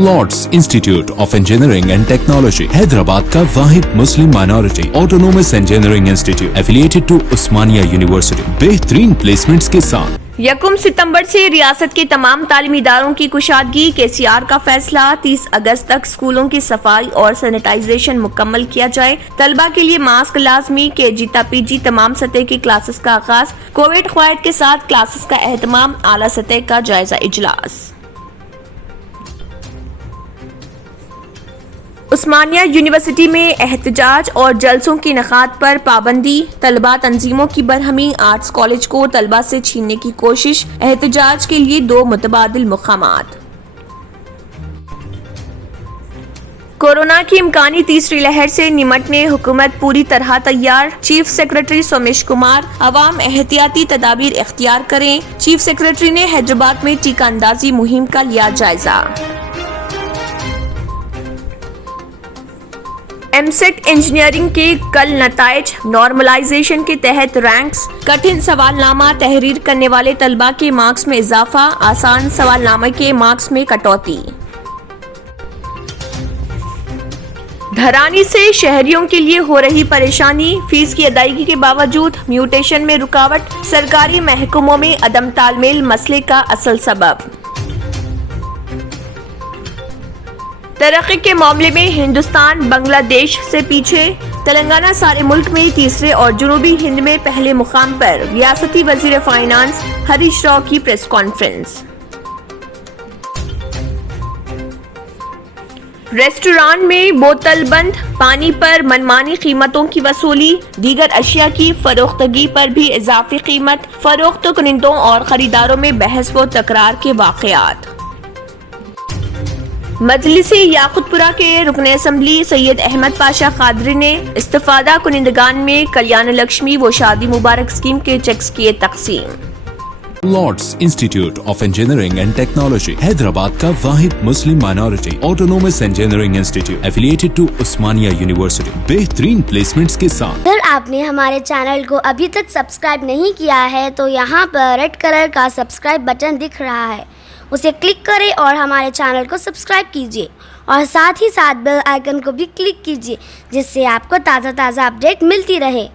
Lord's institute of engineering and technology Hyderabad का वाहिद Muslim minority autonomous engineering institute affiliated to Osmania university बेहतरीन placements के साथ 1 सितंबर से रियासत के तमाम तालीमी इदारों की कुशादगी। KCR का फैसला 30 अगस्त तक स्कूलों की सफाई और सैनिटाइजेशन मुकम्मल किया जाए। तलबा के लिए मास्क लाजमी। KG ता PG तमाम सतह की क्लासेस का आगाज। कोविड कवायद के साथ क्लासेस का एहतमाम। आला सतह का जायजा इजलास। उस्मानिया यूनिवर्सिटी में एहतजाज और जलसों की इनेकाद पर पाबंदी। तलबा तंजीमों की बरहमी। आर्ट्स कॉलेज को तलबा से छीनने की कोशिश। एहतजाज के लिए 2 मुतबादिल मुकामात। कोरोना की इम्कानी तीसरी लहर से निमटने हुकूमत पूरी तरह तैयार। Chief secretary Somesh Kumar. अवाम एहतियाती तदाबीर इख्तियार करें। चीफ सेक्रेटरी ने हैदराबाद में टीका अंदाजी मुहिम का लिया जायजा। एमसेट इंजीनियरिंग के कल नताइज। नॉर्मलाइजेशन के तहत रैंक्स। कठिन सवालनामा तहरीर करने वाले तलबा के मार्क्स में इजाफा। आसान सवालनामे के मार्क्स में कटौती। धरानी से शहरियों के लिए हो रही परेशानी। फीस की अदायगी के बावजूद म्यूटेशन में रुकावट। सरकारी महकमों में अदम तालमेल मसले का असल सबब। तरक्की के मामले में हिंदुस्तान बांग्लादेश से पीछे। तेलंगाना सारे मुल्क में तीसरे और जनूबी हिंद में पहले मुकाम पर। रियासती वजीर फाइनेंस हरीश राव की प्रेस कॉन्फ्रेंस। रेस्टोरेंट में बोतल बंद पानी पर मनमानी कीमतों की वसूली। दीगर अशिया की फरोख्तगी पर भी इजाफी कीमत। फरोख्त कुनिंदों और खरीदारों में बहस व तकरार के वाकयात। मजलिसी याकुतपुरा के रुकन असम्बली सैयद अहमद पाशा कादरी ने इस्तिफादा कुनिंदगान में कल्याण लक्ष्मी व शादी मुबारक स्कीम के चेक्स किए तकसीम। Lords institute of engineering and technology Hyderabad का वाहिद Muslim minority autonomous engineering institute affiliated to Osmania university बेहतरीन प्लेसमेंट्स के साथ। अगर आपने हमारे चैनल को अभी तक सब्सक्राइब नहीं किया है तो यहाँ पर रेड कलर का सब्सक्राइब बटन दिख रहा है, उसे क्लिक करें और हमारे चैनल को सब्सक्राइब कीजिए और साथ ही साथ बेल आइकन को भी क्लिक कीजिए जिससे आपको ताज़ा अपडेट मिलती रहे।